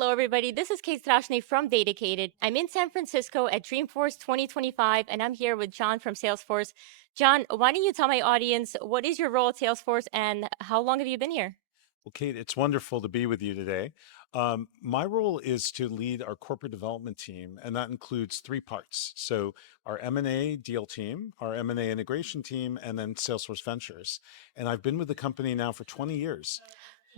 Hello, everybody. This is Kate Strashny from DATAcated. I'm in San Francisco at Dreamforce 2025, and I'm here with John from Salesforce. John, why don't you tell my audience what is your role at Salesforce and how long have you been here? Well, Kate, it's wonderful to be with you today. My role is to lead our corporate development team, and that includes three parts. So, our M&A deal team, our M&A integration team, and then Salesforce Ventures. And I've been with the company now for 20 years.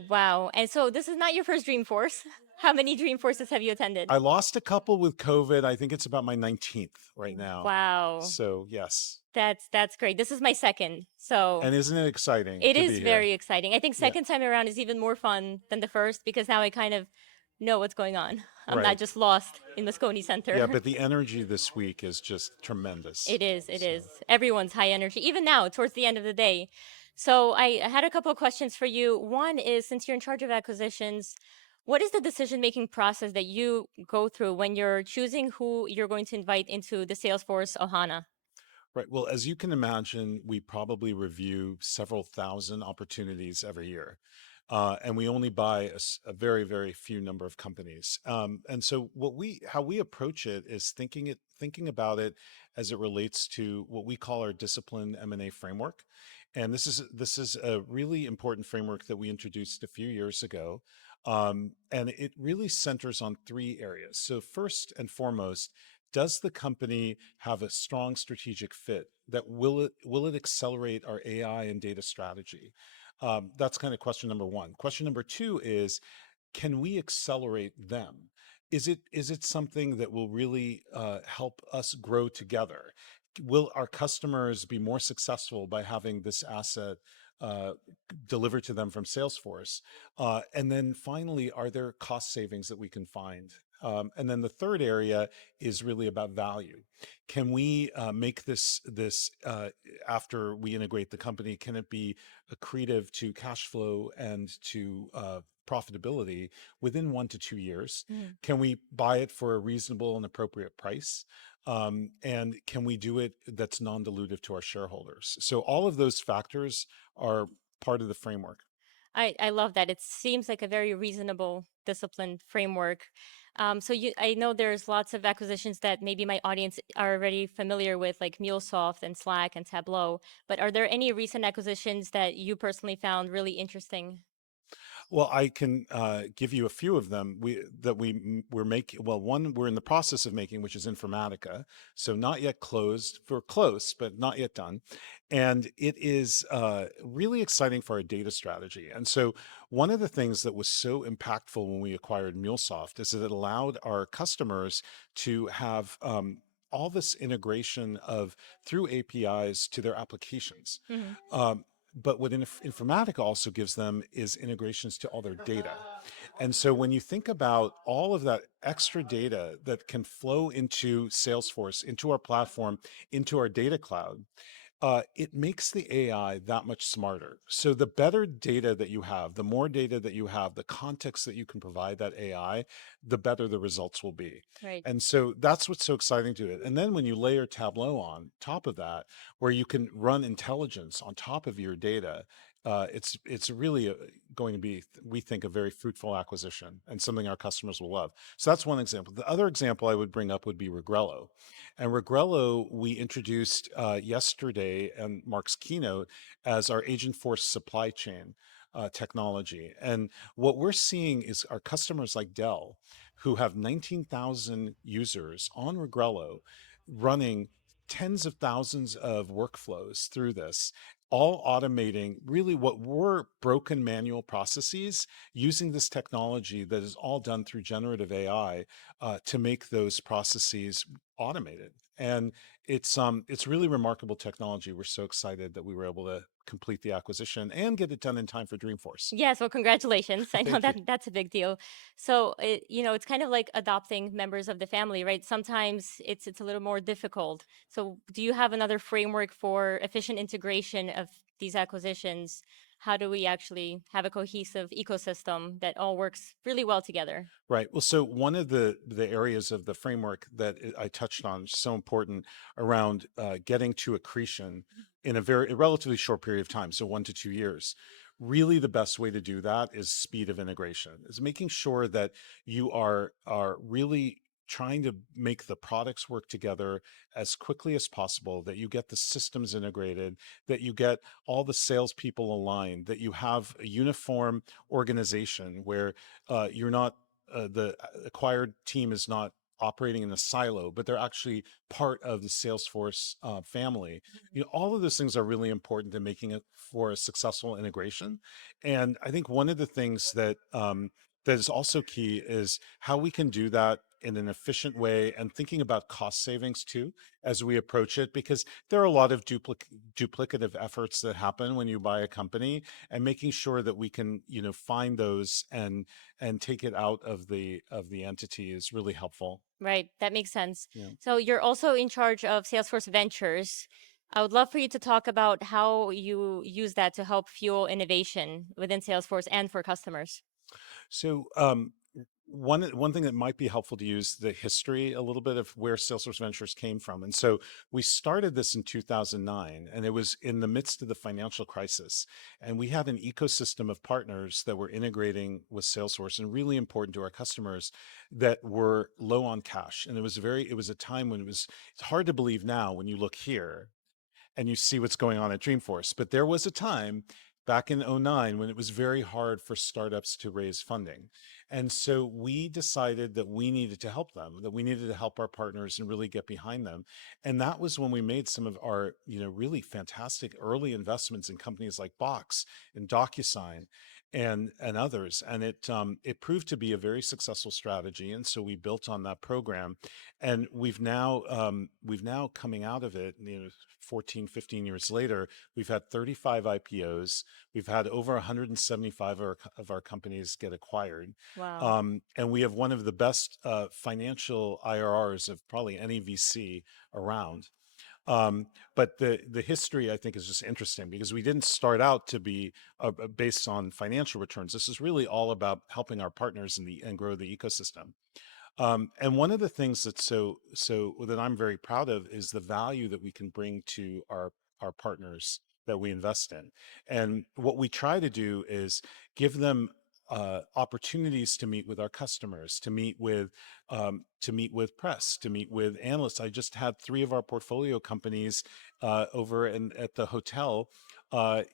Wow. And so this is not your first Dreamforce. How many Dreamforces have you attended? I lost a couple with COVID. I think it's about my 19th right now. Wow. So, yes. That's great. This is my second. So And isn't it exciting it to is be here? very exciting. I think Yeah, second time around is even more fun than the first because now I kind of know what's going on. I'm not right. just lost in Moscone Yeah, Center. but the energy this week is just tremendous. It is, it is. So, Everyone's high energy, even now, towards the end of the day. So I had a couple of questions for you. One is, since you're in charge of acquisitions, what is the decision-making process that you go through when you're choosing who you're going to invite into the Salesforce Ohana? right. Well, as you can imagine, we probably review several thousand opportunities every year. And we only buy a very, very few number of companies. And so how we approach it is thinking about it as it relates to what we call our disciplined M&A framework. And this is a really important framework that we introduced a few years ago. And it really centers on three areas. So first and foremost, does the company have a strong strategic fit that will it accelerate our AI and data strategy? That's kind of question number one. Question number two is, can we accelerate them? Is it something that will really help us grow together? Will our customers be more successful by having this asset uh, delivered to them from Salesforce? And then finally, are there cost savings that we can find? And then the third area is really about value. Can we make this after we integrate the company? Can it be accretive to cash flow and to profitability within 1 to 2 years? Mhm. Can we buy it for a reasonable and appropriate price? And can we do it that's non-dilutive to our shareholders? So all of those factors are part of the framework. I love that. It seems like a very reasonable, disciplined framework. I know there's lots of acquisitions that maybe my audience are already familiar with, like MuleSoft and Slack and Tableau. But are there any recent acquisitions that you personally found really interesting? Well, I can give you a few of them. We're making. Well, one we're in the process of making, which is Informatica. So not yet closed. We're close, but not yet done. And it is really exciting for our data strategy. And so one of the things that was so impactful when we acquired MuleSoft is that it allowed our customers to have all this integration of through APIs to their applications. Hmm. But what Informatica also gives them is integrations to all their data. And so when you think about all of that extra data that can flow into Salesforce, into our platform, into our data cloud, it makes the AI that much smarter. So the better data that you have, the more data that you have, the context that you can provide that AI, the better the results will be. Right. And so that's what's so exciting to it. And then when you layer Tableau on top of that, where you can run intelligence on top of your data, it's really going to be, we think, a very fruitful acquisition and something our customers will love. So that's one example. The other example I would bring up would be Regrello. And Regrello, we introduced yesterday and Mark's keynote as our Agentforce supply chain technology. And what we're seeing is our customers like Dell, who have 19,000 users on Regrello running tens of thousands of workflows through this, all automating really what were broken manual processes using this technology that is all done through generative AI to make those processes automated. And it's really remarkable technology. We're so excited that we were able to complete the acquisition and get it done in time for Dreamforce. Yeah, so congratulations. I know Thank you. that that's a big deal. So it's kind of like adopting members of the family, right? Sometimes it's a little more difficult. So do you have another framework for efficient integration of these acquisitions? How do we actually have a cohesive ecosystem that all works really well together? Right. Well, so one of the areas of the framework that I touched on is so important around getting to accretion in a relatively short period of time, so 1 to 2 years. really the best way to do that is speed of integration, is making sure that you are really trying to make the products work together as quickly as possible, that you get the systems integrated, that you get all the salespeople aligned, that you have a uniform organization where you're not the acquired team is not operating in a silo, but they're actually part of the Salesforce family. All of those things are really important in making it for a successful integration. And I think one of the things that is also key is how we can do that in an efficient way, and thinking about cost savings too as we approach it, because there are a lot of duplicative efforts that happen when you buy a company, and making sure that we can find those and take it out of the entity is really helpful. Right, that makes sense. Yeah. So you're also in charge of Salesforce Ventures. I would love for you to talk about how you use that to help fuel innovation within Salesforce and for customers. So one thing that might be helpful to use the history a little bit of where Salesforce Ventures came from. And so we started this in 2009, and it was in the midst of the financial crisis. And we had an ecosystem of partners that were integrating with Salesforce and really important to our customers that were low on cash. And it was a time when it's hard to believe now when you look here and you see what's going on at Dreamforce. But there was a time back in '09 when it was very hard for startups to raise funding. And so we decided that we needed to help them, that we needed to help our partners and really get behind them. And that was when we made some of our, really fantastic early investments in companies like Box and DocuSign and others. And it proved to be a very successful strategy. And so we built on that program, and we've now coming out of it, 14, 15 years later, we've had 35 IPOs. We've had over 175 of our companies get acquired. Wow. And we have one of the best financial IRRs of probably any VC around. But the history, I think, is just interesting because we didn't start out to be based on financial returns. This is really all about helping our partners and grow the ecosystem. And one of the things that's so that I'm very proud of is the value that we can bring to our partners that we invest in. And what we try to do is give them opportunities to meet with our customers, to meet with press, to meet with analysts. I just had three of our portfolio companies at the hotel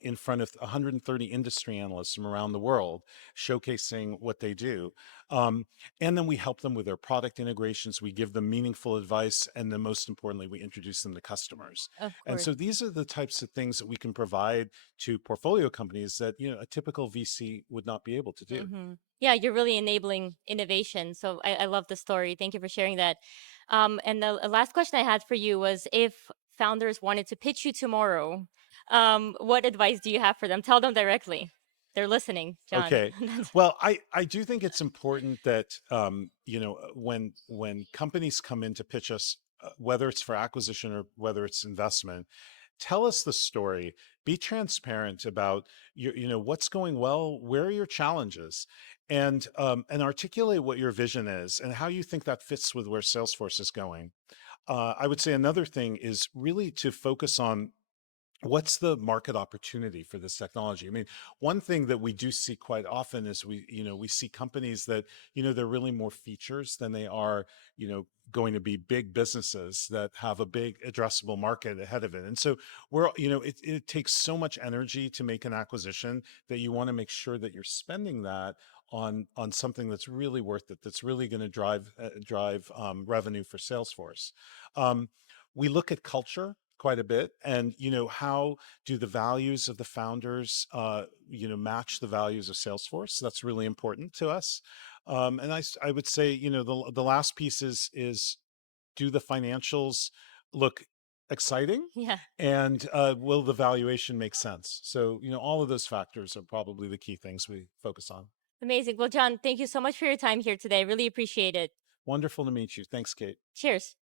in front of 130 industry analysts from around the world, showcasing what they do. Um, and then we help them with their product integrations. We give them meaningful advice. And then most importantly, we introduce them to customers. Of And course. so these are the types of things that we can provide to portfolio companies that, a typical VC would not be able to do. Yeah, you're really enabling innovation. So I love the story. Thank you for sharing that. And the last question I had for you was, if founders wanted to pitch you tomorrow, what advice do you have for them? Tell them directly. They're listening, John. Okay. Well, I do think it's important that when companies come in to pitch us, whether it's for acquisition or whether it's investment, tell us the story. Be transparent about what's going well, where are your challenges, and articulate what your vision is and how you think that fits with where Salesforce is going. I would say another thing is really to focus on what's the market opportunity for this technology. I mean, one thing that we do see quite often is we see companies that, they're really more features than they are, going to be big businesses that have a big addressable market ahead of it. And so it takes so much energy to make an acquisition that you want to make sure that you're spending that on something that's really worth it, that's really going to drive revenue for Salesforce. Um, we look at culture quite a bit, and how do the values of the founders match the values of Salesforce. That's really important to us. And I would say the last piece is, do the financials look exciting, Yeah, and will the valuation make sense? So all of those factors are probably the key things we focus on. amazing. Well, John, thank you so much for your time here today. Really appreciate it. Wonderful to meet you. Thanks, Kate. Cheers.